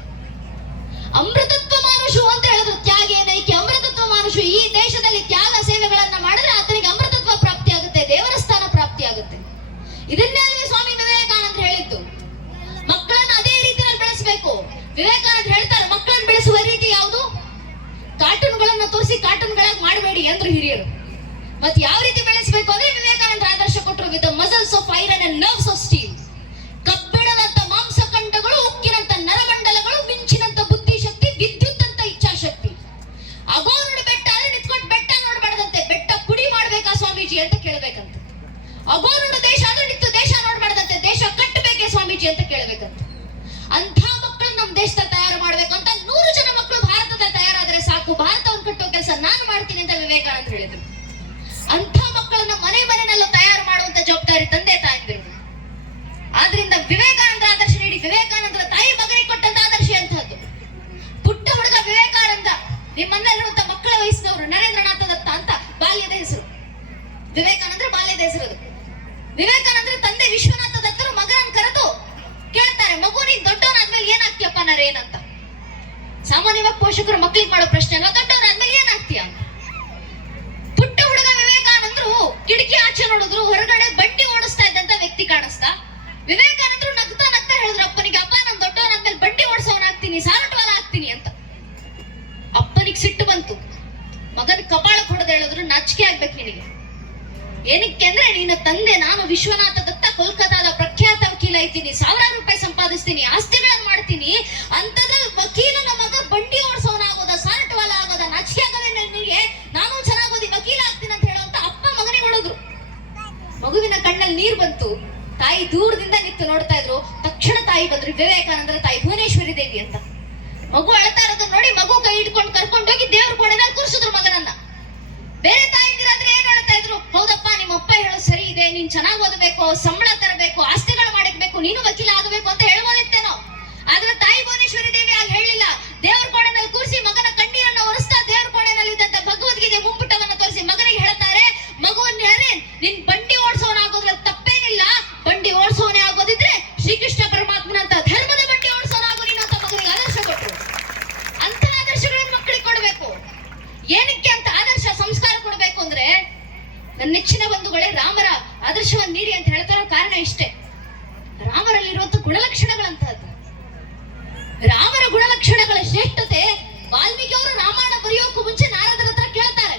ಅಮೃತತ್ವ ಮಾನುಷು ಅಂತ ಹೇಳಿದ್ರು ತ್ಯಾಗ ಏನೈಕೆ ಅಮೃತತ್ವ ಮಾನುಷು ಈ ದೇಶದಲ್ಲಿ ತ್ಯಾಗ ಸೇವೆಗಳನ್ನ ಮಾಡಿದ್ರೆ ಆತನಿಗೆ ಅಮೃತತ್ವ ಪ್ರಾಪ್ತಿ ಆಗುತ್ತೆ, ದೇವರ ಸ್ಥಾನ ಪ್ರಾಪ್ತಿ ಆಗುತ್ತೆ. ಇದನ್ನೇ ಸ್ವಾಮಿ ವಿವೇಕಾನಂದ ಹೇಳಿದ್ದು. ಮಕ್ಕಳನ್ನ ಅದೇ ರೀತಿಯಲ್ಲಿ ಬೆಳೆಸಬೇಕು. ವಿವೇಕಾನಂದ ಹೇಳ್ತಾರೆ, ಮಕ್ಕಳನ್ನ ಬೆಳೆಸುವ ರೀತಿ ಯಾವುದು? ಕಾರ್ಟೂನ್ಗಳನ್ನ ತೋರಿಸಿ ಕಾರ್ಟೂನ್ಗಳಾಗಿ ಮಾಡಬೇಡಿ ಅಂದ್ರು ಹಿರಿಯರು. ಮತ್ತೆ ಯಾವ ರೀತಿ ಬೆಳೆಸಬೇಕು ಅಂದ್ರೆ ವಿವೇಕಾನಂದ ಆದರ್ಶ ಕೊಟ್ಟರು with muscles of iron and nerves of steel ಕಬ್ಬಿಣದಂತ ಮಾಂಸಖಂಡಗಳು, ಉಕ್ಕಿನಂತ ನರಮಂಡಲಗಳು, ಮಿಂಚಿನಂತ ಬುದ್ಧಿಶಕ್ತಿ ವಿದ್ಯುತ್ ಅಂತ ಇಚ್ಛಾಶಕ್ತಿ. ಅಗೋ ಬೆಟ್ಟ ಅಂದ್ರೆ ನಿಂತ್ಕೊಂಡು ಬೆಟ್ಟ ನೋಡ್ಬಾರ್ದಂತೆ. ಬೆಟ್ಟ ಪುಡಿ ಮಾಡ್ಬೇಕಾ ಸ್ವಾಮೀಜಿ ಅಂತ ಕೇಳಬೇಕಂತ. ಅಗೋ ದೇಶ ಅಂದ್ರೆ ನಿಂತು ದೇಶ ನೋಡ್ಬಾರ್ದಂತೆ. ದೇಶ ಕಟ್ಟಬೇಕೆ ಸ್ವಾಮೀಜಿ ಅಂತ ಕೇಳಬೇಕಂತ. ಅಂಥ ಮಕ್ಕಳನ್ನ ನಮ್ಮ ದೇಶದ ತಯಾರು ಮಾಡ್ಬೇಕಂತ ನೂರು ಜನ ಸಾಕು ಭಾರತವನ್ನು ಕಟ್ಟೋ ಕೆಲಸ ನಾನು ಮಾಡ್ತೀನಿ ಅಂತ ವಿವೇಕಾನಂದ ಹೇಳಿದ್ರು. ಅಂಥ ಮಕ್ಕಳನ್ನ ಮನೆ ಮನೆಯಲ್ಲೂ ತಯಾರು ಮಾಡುವಂತ ಜವಾಬ್ದಾರಿ ತಂದೆ ತಾಯಿಂದಿರು. ಆದ್ರಿಂದ ವಿವೇಕಾನಂದ ಆದರ್ಶ ನೀಡಿ ವಿವೇಕಾನಂದರ ತಾಯಿ ಮಗನಿಗೆ ಕೊಟ್ಟಂತ ಆದರ್ಶ ಅಂತಹದ್ದು ಪುಟ್ಟ ಹುಡುಗ ವಿವೇಕಾನಂದ ನಿಮ್ಮನ್ನಲ್ಲಿರುವಂತ ಮಕ್ಕಳ ವಯಸ್ಸಿನವರು ನರೇಂದ್ರನಾಥ ದತ್ತ ಅಂತ ಬಾಲ್ಯದ ಹೆಸರು. ವಿವೇಕಾನಂದ್ರ ಬಾಲ್ಯದ ಹೆಸರು ಅದು. ವಿವೇಕಾನಂದ್ರ ತಂದೆ ವಿಶ್ವನಾಥ ದತ್ತರು ಮಗನ ಕರೆದು ಕೇಳ್ತಾರೆ, ಮಗು, ನೀನ್ ದೊಡ್ಡವನಾದ್ಮೇಲೆ ಏನಾಗ್ತೀಯಪ್ಪ ನರೇನಂತ ಸಾಮಾನ್ಯವಾಗಿ ಪೋಷಕರು ಮಕ್ಳಿಗೆ ಮಾಡೋ ಪ್ರಶ್ನೆ ಅಲ್ಲ ದೊಡ್ಡವ್ರಾದ್ಮೇಲೆ ಏನಾಗ್ತೀಯ? ಪುಟ್ಟ ಹುಡುಗ ವಿವೇಕಾನಂದರು ಕಿಟಕಿ ಆಚೆ ನೋಡಿದ್ರು, ಹೊರಗಡೆ ಬಂಡಿ ಓಡಿಸ್ತಾ ಇದ್ದಂತ ವ್ಯಕ್ತಿ ಕಾಣಿಸ್ತಾ. ವಿವೇಕಾನಂದ್ರು ನಗ್ತ ನಗ್ತಾ ಹೇಳಿದ್ರು, ಅಪ್ಪನಿಗೆ ಅಪ್ಪ, ನಾನು ದೊಡ್ಡವನಾದ್ಮೇಲೆ ಬಂಡಿ ಓಡಿಸೋನಾಗ್ತೀನಿ ಸಾರಟವಾಲ ಆಗ್ತೀನಿ ಅಂತ. ಅಪ್ಪನಿಗೆ ಸಿಟ್ಟು ಬಂತು. ಮಗನ ಕಪಾಳ ಹೊಡೆದು ಹೇಳಿದ್ರು, ನಾಚಿಕೆ ಆಗ್ಬೇಕು ನಿನಗೆ. ಏನಕ್ಕೆ ಅಂದ್ರೆ, ನಿನ್ನ ತಂದೆ, ನಾನು ವಿಶ್ವನಾಥ ದತ್ತ ಕೋಲ್ಕತ್ತಾದ ಪ್ರಖ್ಯಾತ ವಕೀಲ ಐತೀನಿ ಸಾವಿರಾರು ರೂಪಾಯಿ ಸಂಪಾದಿಸ್ತೀನಿ, ಆಸ್ತಿಗಳನ್ನು ಮಾಡ್ತೀನಿ ಅಂತದ್ರ ವಕೀಲನ ಮಗ ಬಂಡಿ ಓಡಿಸೋನಾಗೋದ ಸಾರಟವಾಲ ಆಗೋದ ನಾಚಿಕೆ ಆಗದೆ ನನಗೆ, ನಾನು ಚೆನ್ನಾಗೋದಿ, ವಕೀಲ ಆಗ್ತೀನಿ ಅಂತ ಹೇಳುವಂತ ಅಪ್ಪ ಮಗನಿಗೆ ಹೊಡೆದ್ರು. ಮಗುವಿನ ಕಣ್ಣಲ್ಲಿ ನೀರು ಬಂತು. ತಾಯಿ ದೂರದಿಂದ ನಿಂತು ನೋಡ್ತಾ ಇದ್ರು. ತಕ್ಷಣ ತಾಯಿ ಬಂದ್ರು, ವಿವೇಕಾನಂದರ ತಾಯಿ ಭುವನೇಶ್ವರಿ ದೇವಿ ಅಂತ. ಮಗು ಅಳ್ತಾ ಇರೋದನ್ನ ನೋಡಿ ಮಗು ಕೈ ಹಿಡ್ಕೊಂಡು ಕರ್ಕೊಂಡೋಗಿ ದೇವ್ರ ಕೋಣೆದಲ್ಲಿ ಕೂರಿಸಿದ್ರು ಮಗನನ್ನ. ಬೇರೆ ತಾಯಿಂದಿರಾದ್ರೆ ಏನ್ ಹೇಳ್ತಾ ಇದ್ರು? ಹೌದಪ್ಪ ನಿಮ್ಮ ಅಪ್ಪ ಹೇಳೋ ಸರಿ ಇದೆ, ನೀನ್ ಚೆನ್ನಾಗಿ ಓದಬೇಕು, ಸಂಬಳ ತರಬೇಕು, ಆಸ್ತಿಗಳು ಮಾಡಬೇಕು ನೀನು ವಕೀಲ ಆಗಬೇಕು ಅಂತ ಹೇಳ್ಬೋದಿತ್ತೇನೋ ಆದ್ರೆ ತಾಯಿ ಭುವನೇಶ್ವರಿ ದೇವ್ರ ಕೋಣೆನಲ್ಲಿ ಕೂರಿಸಿ ಮಗನ ಕಣ್ಣೀರನ್ನು ಒರೆಸ್ತಾ ದೇವ್ರ ಕೋಣೆನಲ್ಲಿ ಇದ್ದಂತ ಭಗವದ್ಗೀತೆ ಮುಂಪುಟವನ್ನ ತೋರಿಸಿ ಮಗನಿಗೆ ಹೇಳ್ತಾರೆ ಮಗುವನ್ನ ನಿನ್ ಬಂಡಿ ಓಡಿಸೋನಾಗೋದ್ರಲ್ಲಿ ತಪ್ಪೇನಿಲ್ಲ. ಬಂಡಿ ಓಡಿಸೋನೆ ಆಗೋದಿದ್ರೆ ಶ್ರೀಕೃಷ್ಣ ಪರಮಾತ್ಮನಂತ ಧರ್ಮದ ಬಂಡಿ ಓಡಿಸೋನಾಗೋ ನೀನು ಅಂತ ಮಗನಿಗೆ ಆದರ್ಶ ಕೊಟ್ಟರು ಅಂತ ಆದರ್ಶಗಳನ್ನು ಮಕ್ಕಳಿಗೆ ಕೊಡಬೇಕು. ಏನಕ್ಕೆ ಅಂತ ಆದರ್ಶ ಸಂಸ್ಕಾರ ಕೊಡಬೇಕು ಅಂದ್ರೆ ನನ್ನ ನೆಚ್ಚಿನ ಬಂಧುಗಳೇ ರಾಮರ ಆದರ್ಶವನ್ನು ನೀಡಿ ಅಂತ ಹೇಳ್ತಾರೋ ಕಾರಣ ಇಷ್ಟೇ. ರಾಮರಲ್ಲಿರುವಂತ ಗುಣಲಕ್ಷಣಗಳಂತಹದ್ದು ರಾಮರ ಗುಣಲಕ್ಷಣಗಳ ಶ್ರೇಷ್ಠತೆ ವಾಲ್ಮೀಕಿ ಅವರು ರಾಮಾಯಣ ಬರೆಯೋಕ್ಕೂ ಮುಂಚೆ ನಾರದರ ಹತ್ರ ಕೇಳ್ತಾರೆ.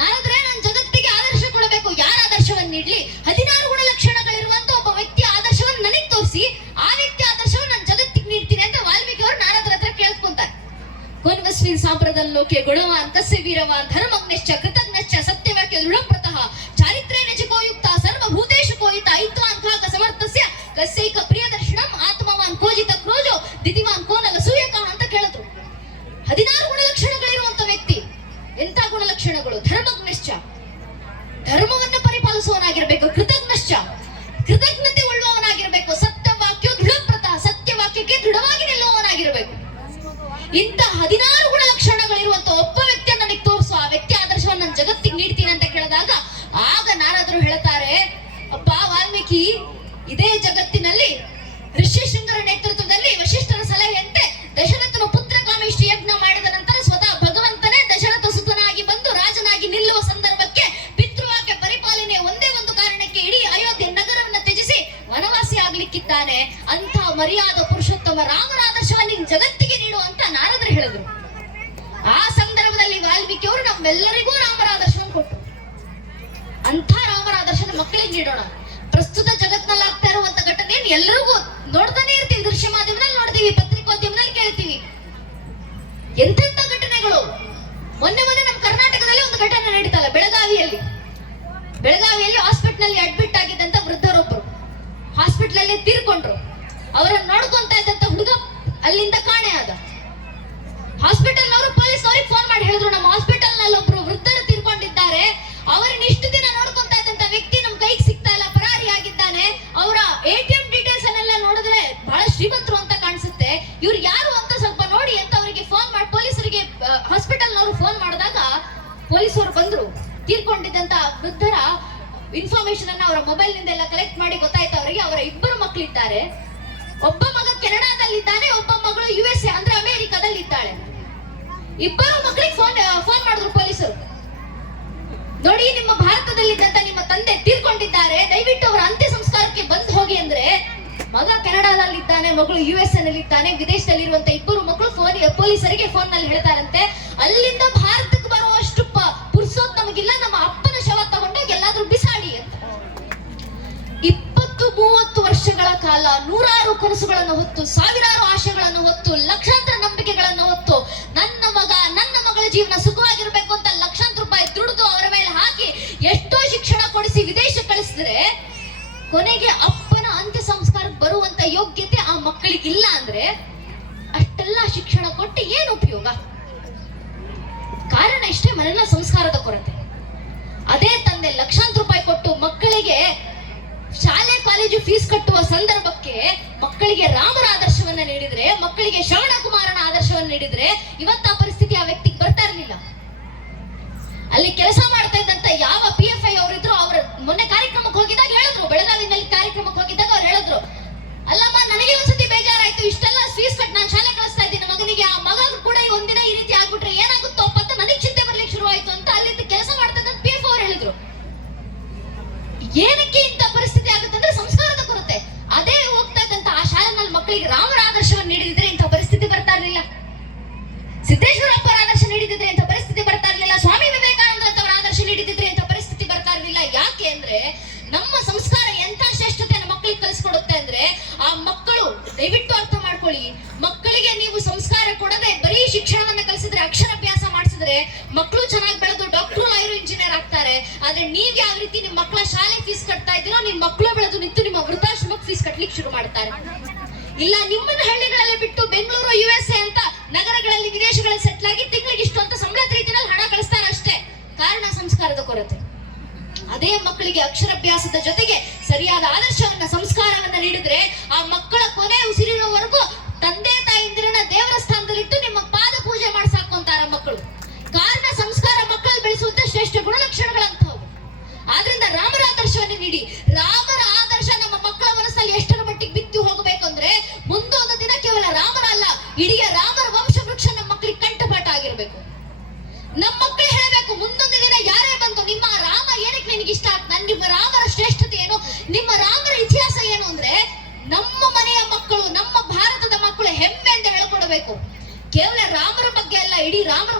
ನಾರದ್ರೆ ನಾನು ಜಗತ್ತಿಗೆ ಆದರ್ಶ ಕೊಡಬೇಕು. ಯಾರ ಆದರ್ಶವನ್ನು ನೀಡ್ಲಿ? ಹದಿನಾರು ಗುಣಲಕ್ಷಣಗಳಿರುವಂತ ಒಬ್ಬ ವ್ಯಕ್ತಿ ಆದರ್ಶವನ್ನು ನನಗೆ ತೋರಿಸಿ, ಆ ವ್ಯಕ್ತಿ ಆದರ್ಶವನ್ನು ನಾನು ಜಗತ್ತಿಗೆ ನೀಡ್ತೀನಿ ಅಂತ ವಾಲ್ಮೀಕಿ ಅವರು ನಾರದರ ಹತ್ರ ಕೇಳ್ಕೊಂತಾರೆ. ಕೋನ್ವಸ್ಮಿನ್ ಸಾಂಪ್ರದಲ್ಲೋಕೆ ಗುಣವಾನ್ ಕಸ್ಯ ವೀರವಾನ್ ಕೃತಜ್ಞಶ್ಚ ಸತ್ಯವಾಕ್ಯ ದೃಢಪ್ರತಃ ಚಾರಿತ್ರ್ಯೇಣ ನಿಜಕೋಯುಕ್ತ ಸರ್ವಭೂತೇಷು ಕೋಯುತ ಐತ್ವಾನ್ ಸಮರ್ಥಸ್ಯ, ಕಸ್ಯೈಕ ಪ್ರಿಯದರ್ಶನಂ ಆತ್ಮವಾನ್ ಕೋಜಿತ ಕ್ರೋಜೋ ದಿತಿವಾನ್ ಕೋನಲ ಸೂಯಕ ಅಂತ ಕೇಳಿದ್ರು. ಹದಿನಾರು ಗುಣಲಕ್ಷಣಗಳಿರುವಂತ ವ್ಯಕ್ತಿ, ಎಂತ ಗುಣಲಕ್ಷಣಗಳು? ಧರ್ಮಜ್ಞಶ್ಚ ಧರ್ಮವನ್ನು ಪರಿಪಾಲಿಸುವವನಾಗಿರ್ಬೇಕು, ಕೃತಜ್ಞಶ್ಚ. ಕೃತಜ್ಞತೆ ಉಳ್ಳುವವನಾಗಿರ್ಬೇಕು ದೃಢಪ್ರಥ ಸತ್ಯ ವಾಕ್ಯಕ್ಕೆ ದೃಢವಾಗಿ ನಿಲ್ಲುವವನಾಗಿರ್ಬೇಕು. ಇಂತ ಹದಿನಾರು ಗುಣಲಕ್ಷಣಗಳಿರುವಂತ ಒಬ್ಬ ವ್ಯಕ್ತಿಯನ್ನು ನನಗೆ ತೋರಿಸು, ಆ ವ್ಯಕ್ತಿ ಆದರ್ಶವನ್ನು ನಾನು ಜಗತ್ತಿಗೆ ನೀಡ್ತೀನಿ ಅಂತ ಕೇಳಿದಾಗ, ಆಗ ನಾರಾದರೂ ಹೇಳ್ತಾರೆ ಅಪ್ಪ ವಾಲ್ಮೀಕಿ, ಇದೇ ಜಗತ್ತಿನಲ್ಲಿ ಮರ್ಯಾದ ಪುರುಷೋತ್ತಮ ರಾಮನ ಆದರ್ಶವನ್ನು ಜಗತ್ತಿಗೆ ನೀಡು ಅಂತ ನಾರದರು ಹೇಳಿದ್ರು. ಆ ಸಂದರ್ಭದಲ್ಲಿ ವಾಲ್ಮೀಕಿ ಅವರು ನಮ್ಮೆಲ್ಲರಿಗೂ ರಾಮರ ಆದರ್ಶವನ್ನು ಕೊಟ್ಟರು. ಅಂಥ ರಾಮರ ಆದರ್ಶನ ಮಕ್ಕಳಿಗೆ ನೀಡೋಣ. ಪ್ರಸ್ತುತ ಜಗತ್ನಲ್ಲಿ ಆಗ್ತಾ ಇರುವಂತ ಘಟನೆ ಎಲ್ಲರಿಗೂ ನೋಡ್ತಾನೆ ಇರ್ತೀವಿ, ದೃಶ್ಯ ಮಾಧ್ಯಮದಲ್ಲಿ ನೋಡ್ತೀವಿ, ಪತ್ರಿಕೋದ್ಯಮದಲ್ಲಿ ಕೇಳ್ತೀವಿ. ಎಂತೆಂತ ಘಟನೆಗಳು? ಮೊನ್ನೆ ಮೊನ್ನೆ ನಮ್ಮ ಕರ್ನಾಟಕದಲ್ಲಿ ಒಂದು ಘಟನೆ ನಡೀತಲ್ಲ, ಬೆಳಗಾವಿಯಲ್ಲಿ. ಬೆಳಗಾವಿಯಲ್ಲಿ ಹಾಸ್ಪಿಟಲ್ ಅಡ್ಮಿಟ್ ಆಗಿದ್ದಂತ ವೃದ್ಧರೊಬ್ರು. ಹಾಸ್ಪಿಟಲ್ ಅಲ್ಲಿ ತೀರ್ಕೊಂಡ್ರು. ಅವರನ್ನ ನೋಡ್ಕೊಂತ ಇದ್ದಂತ ಹುಡುಗ ಅಲ್ಲಿಂದ ಕಾಣೆ ಆದ. ಹಾಸ್ಪಿಟಲ್ ನವರು ಪೊಲೀಸ್ ಅವ್ರಿಗೆ ಫೋನ್ ಮಾಡಿ ಹೇಳಿದ್ರು, ನಮ್ಮ ಹಾಸ್ಪಿಟಲ್ನಲ್ಲಿ ಒಬ್ರು ವೃದ್ಧರು ತೀರ್ಕೊಂಡಿದ್ದಾರೆ. ಅವರನ್ನ ಇಷ್ಟು ದಿನ ನೋಡ್ಕೊಂತ ಇದ್ದಂತ ವ್ಯಕ್ತಿ ನಮ್ ಕೈಗೆ ಸಿಗ್ತಾ ಇಲ್ಲ, ಪರಾರಿ ಆಗಿದ್ದಾನೆ. ಅವರ ಎ ಟಿ ಡೀಟೇಲ್ಸ್ ಅನ್ನೆಲ್ಲ ನೋಡಿದ್ರೆ ಬಹಳ ಶ್ರೀಮಂತರು ಅಂತ ಕಾಣಿಸುತ್ತೆ. ಇವ್ರು ಯಾರು ಅಂತ ಸ್ವಲ್ಪ ನೋಡಿ ಅಂತ ಅವರಿಗೆ ಫೋನ್ ಮಾಡಿ ಪೊಲೀಸರಿಗೆ ಹಾಸ್ಪಿಟಲ್ ನವರು ಫೋನ್ ಮಾಡಿದಾಗ ಪೊಲೀಸ್ ಅವರು ಬಂದ್ರು. ತೀರ್ಕೊಂಡಿದ್ದಂತ ವೃದ್ಧರ ಇನ್ಫಾರ್ಮೇಶನ್ ಅನ್ನ ಅವರ ಮೊಬೈಲ್ನಿಂದ ಎಲ್ಲ ಕಲೆಕ್ಟ್ ಮಾಡಿ ಗೊತ್ತಾಯ್ತು ಅವರಿಗೆ. ಅವರ ಇಬ್ಬರು ಮಕ್ಕಳಿದ್ದಾರೆ ಒಬ್ಬ ಮಗ ಕೆನಡಾದಲ್ಲಿದ್ದಾನೆ, ಒಬ್ಬ ಮಗಳು ಯು ಎಸ್ ಎ ಅಂದ್ರೆ ಅಮೆರಿಕಾದಲ್ಲಿ ಇದ್ದಾಳೆ ಇಬ್ಬರು ಮಕ್ಕಳಿಗೆ ಫೋನ್ ಫೋನ್ ಮಾಡಿದ್ರು ಪೊಲೀಸರು. ನೋಡಿ, ನಿಮ್ಮ ಭಾರತದಲ್ಲಿದ್ದಂತ ನಿಮ್ಮ ತಂದೆ ತೀರ್ಕೊಂಡಿದ್ದಾರೆ. ದಯವಿಟ್ಟು ಅವರ ಅಂತ್ಯ ಸಂಸ್ಕಾರಕ್ಕೆ ಬಂದು ಹೋಗಿ ಅಂದ್ರೆ, ಮಗ ಕೆನಡಾದಲ್ಲಿ ಇದ್ದಾನೆ ಮಗಳು ಯು ಎಸ್ನಲ್ಲಿ ಇದ್ದಾನೆ ಇಬ್ಬರು ಮಕ್ಕಳು ಫೋನ್ ಪೊಲೀಸರಿಗೆ ಫೋನ್ನಲ್ಲಿ ಹೇಳ್ತಾರಂತೆ, ಅಲ್ಲಿಂದ ಭಾರತಕ್ಕೆ ಬರುವಷ್ಟು ಪುರ್ಸೋತ್ ನಮಗಿಲ್ಲ, ನಮ್ಮ ಅಪ್ಪನ ಶವ ತಗೊಂಡೋಗಿ ಎಲ್ಲಾದ್ರೂ ಬಿಸಾಡಿ ಅಂತ. ಮೂವತ್ತು ವರ್ಷಗಳ ಕಾಲ ನೂರಾರು ಕನಸುಗಳನ್ನು ಹೊತ್ತು, ಸಾವಿರಾರು ಆಶೆಗಳನ್ನು ಹೊತ್ತು, ಲಕ್ಷಾಂತರ ನಂಬಿಕೆಗಳನ್ನು ಹೊತ್ತು ನನ್ನ ಮಗ, ನನ್ನ ಮಗಳ ಜೀವನ ಸುಖವಾಗಿರ್ಬೇಕು ಅಂತ ಲಕ್ಷಾಂತರ ರೂಪಾಯಿ ದುಡಿದು ಅವರ ಮೇಲೆ ಹಾಕಿ ಎಷ್ಟೋ ಶಿಕ್ಷಣ ಕೊಡಿಸಿ ವಿದೇಶ ಕಳಿಸಿದ್ರೆ ಕೊನೆಗೆ ಅಪ್ಪನ ಅಂತ್ಯ ಸಂಸ್ಕಾರಕ್ಕೆ ಬರುವಂತ ಯೋಗ್ಯತೆ ಆ ಮಕ್ಕಳಿಗೆ ಇಲ್ಲ ಅಂದ್ರೆ ಅಷ್ಟೆಲ್ಲ ಶಿಕ್ಷಣ ಕೊಟ್ಟು ಏನು ಉಪಯೋಗ? ಕಾರಣ ಇಷ್ಟೇ ಮನೆಯ ಸಂಸ್ಕಾರದ ಕೊರತೆ. ಅದೇ ತಂದೆ ಲಕ್ಷಾಂತರ ರೂಪಾಯಿ ಕೊಟ್ಟು ಮಕ್ಕಳಿಗೆ ಶಾಲೆ ಕಾಲೇಜು ಫೀಸ್ ಕಟ್ಟುವ ಸಂದರ್ಭಕ್ಕೆ ಮಕ್ಕಳಿಗೆ ರಾಮರ ಆದರ್ಶವನ್ನ ನೀಡಿದ್ರೆ, ಮಕ್ಕಳಿಗೆ ಶ್ರವಣ ಕುಮಾರನ ಆದರ್ಶವನ್ನ ನೀಡಿದ್ರೆ ಇವತ್ತ ಪರಿಸ್ಥಿತಿ ಆ ವ್ಯಕ್ತಿಗೆ ಬರ್ತಾ ಇರಲಿಲ್ಲ. ಅಲ್ಲಿ ಕೆಲಸ ಮಾಡ್ತಾ ಇದ್ದಂತ ಯಾವ ಪಿ ಎಫ್ ಐ ಅವರಿದ್ರು ಅವ್ರ ಮೊನ್ನೆ ಕಾರ್ಯಕ್ರಮಕ್ಕೆ ಹೋಗಿದ್ದಾಗ ಹೇಳಿದ್ರು, ಬೆಳಗಾವಿನಲ್ಲಿ ಕಾರ್ಯಕ್ರಮಕ್ಕೆ ಹೋಗಿದ್ದಾಗ ಅವ್ರು ಹೇಳಿದ್ರು, ಅಲ್ಲಮ್ಮ, ನನಗೆ ಒಂದ್ಸತಿ ಬೇಜಾರಾಯ್ತು, ಇಷ್ಟೆಲ್ಲ ಫೀಸ್ ಕಟ್ ನಾನು ಶಾಲೆ ಕಳಿಸ್ತಾ ಇದ್ದೀನಿ, ಮಗನಿಗೆ ಆ ಮಗ ಕೂಡ ಒಂದಿನ ಈ ರೀತಿ ಆಗ್ಬಿಟ್ರೆ ಏನಾಗುತ್ತೋಪ್ಪ ಅಂತ ನನಗೆ ಚಿಂತೆ ಬರ್ಲಿಕ್ಕೆ ಶುರುವಾಯ್ತು ಅಂತ ಅಲ್ಲಿಂದ ಕೆಲಸ ಮಾಡ್ತಾ ಪಿ ಎಫ್ ಅವ್ರು ಹೇಳಿದ್ರು. ಏನಕ್ಕೆ ಕಲಿಸ್ಕೊಡುತ್ತೆ ಅಂದ್ರೆ ಆ ಮಕ್ಕಳು, ದಯವಿಟ್ಟು ಅರ್ಥ ಮಾಡ್ಕೊಳ್ಳಿ. ಮಕ್ಕಳಿಗೆ ನೀವು ಸಂಸ್ಕಾರ ಕೊಡದೆ ಬರೀ ಶಿಕ್ಷಣವನ್ನ ಕಲಿಸಿದ್ರೆ, ಅಕ್ಷರಾಭ್ಯಾಸ ಮಾಡಿಸಿದ್ರೆ ಮಕ್ಕಳು ಚೆನ್ನಾಗಿ ಬೆಳೆದು ಡಾಕ್ಟರ್ ಆಯುರ್ ಇಂಜಿನಿಯರ್ ಆಗ್ತಾರೆ. ಆದ್ರೆ ನೀವ್ ಯಾವ ರೀತಿ ನಿಮ್ ಮಕ್ಕಳ ಶಾಲೆ ಫೀಸ್ ಕಟ್ತಾ ಇದ್ದೀರೋ, ನಿಮ್ ಮಕ್ಕಳು ಬೆಳೆದು ನಿಂತು ನಿಮ್ಮ ವೃದ್ಧಾಶ್ರಮಕ್ಕೆ ಫೀಸ್ ಕಟ್ಲಿಕ್ಕೆ ಶುರು ಮಾಡ್ತಾರೆ. ಇಲ್ಲ, ನಿಮ್ಮನ್ನ ಹಳ್ಳಿಗಳಲ್ಲಿ ಬಿಟ್ಟು ಬೆಂಗಳೂರು ಯು ಎಸ್ ಎ ಅಂತ ನಗರಗಳಲ್ಲಿ, ವಿದೇಶಗಳಲ್ಲಿ ಸೆಟ್ಲ್ ಆಗಿ ತಿಂಗಳಿಗೆ ಇಷ್ಟು ಅಂತ ಸಂಬಳ ರೀತಿಯಲ್ಲಿ ಹಣ ಕಳಿಸ್ತಾರೆ ಅಷ್ಟೇ ಕಾರಣ ಸಂಸ್ಕಾರದ ಕೊರತೆ. ಅದೇ ಮಕ್ಕಳಿಗೆ ಅಕ್ಷರಾಭ್ಯಾಸದ ಜೊತೆಗೆ ಸರಿಯಾದ ಆದರ್ಶವನ್ನ, ಸಂಸ್ಕಾರವನ್ನ ನೀಡಿದ್ರೆ ಆ ಮಕ್ಕಳ ಕೊನೆ ಉಸಿರಿರುವವರೆಗೂ ತಂದೆ ತಾಯಿಂದಿರನ್ನ ದೇವರ ಸ್ಥಾನದಲ್ಲಿಟ್ಟು ನಿಮ್ಮ ಪಾದ ಪೂಜೆ ಮಾಡಿಸಾಕೊಂತಾರ ಮಕ್ಕಳು. ಕಾರಣ ಸಂಸ್ಕಾರ ಮಕ್ಕಳು ಬೆಳೆಸುವಂತ ಶ್ರೇಷ್ಠ ಗುಣಲಕ್ಷಣಗಳಂತವು ಆದ್ರಿಂದ ರಾಮರ ಆದರ್ಶವನ್ನು ನೀಡಿ, ರಾಮರ ಆದರ್ಶ ನಮ್ಮ ಮಕ್ಕಳ ಮನಸ್ಸಲ್ಲಿ ಎಷ್ಟರ ಮಟ್ಟಿಗೆ ಬಿತ್ತಿ ಹೋಗಬೇಕು ಅಂದ್ರೆ ಮುಂದೊಂದು ದಿನ ಕೇವಲ ರಾಮರ ಅಲ್ಲ, ಇಡೀ ರಾಮರ ವಂಶ ವೃಕ್ಷ ನಮ್ಮ ಮಕ್ಕಳಿಗೆ ಕಂಠಪಾಠ ಆಗಿರ್ಬೇಕು. ನಮ್ಮ ಮಕ್ಕಳು ಹೇಳಬೇಕು, ಮುಂದೊಂದು ದಿನ ಯಾರೇ ಬಂತು ನಿಮ್ಮ ರಾಮ ಏನಕ್ಕೆ ನಿನಗೆ ಇಷ್ಟ ಆಗ್ತದೆ ನಿಮ್ಮ ರಾಮರ ಶ್ರೇಷ್ಠತೆ ಏನು? ನಿಮ್ಮ ರಾಮರ ಇತಿಹಾಸ ಏನು ಅಂದ್ರೆ, ನಮ್ಮ ಮನೆಯ ಮಕ್ಕಳು, ನಮ್ಮ ಭಾರತದ ಮಕ್ಕಳು ಹೆಮ್ಮೆ ಅಂತ ಹೇಳ್ಕೊಡ್ಬೇಕು. ಕೇವಲ ರಾಮರ ಬಗ್ಗೆ ಅಲ್ಲ, ಇಡೀ ರಾಮರ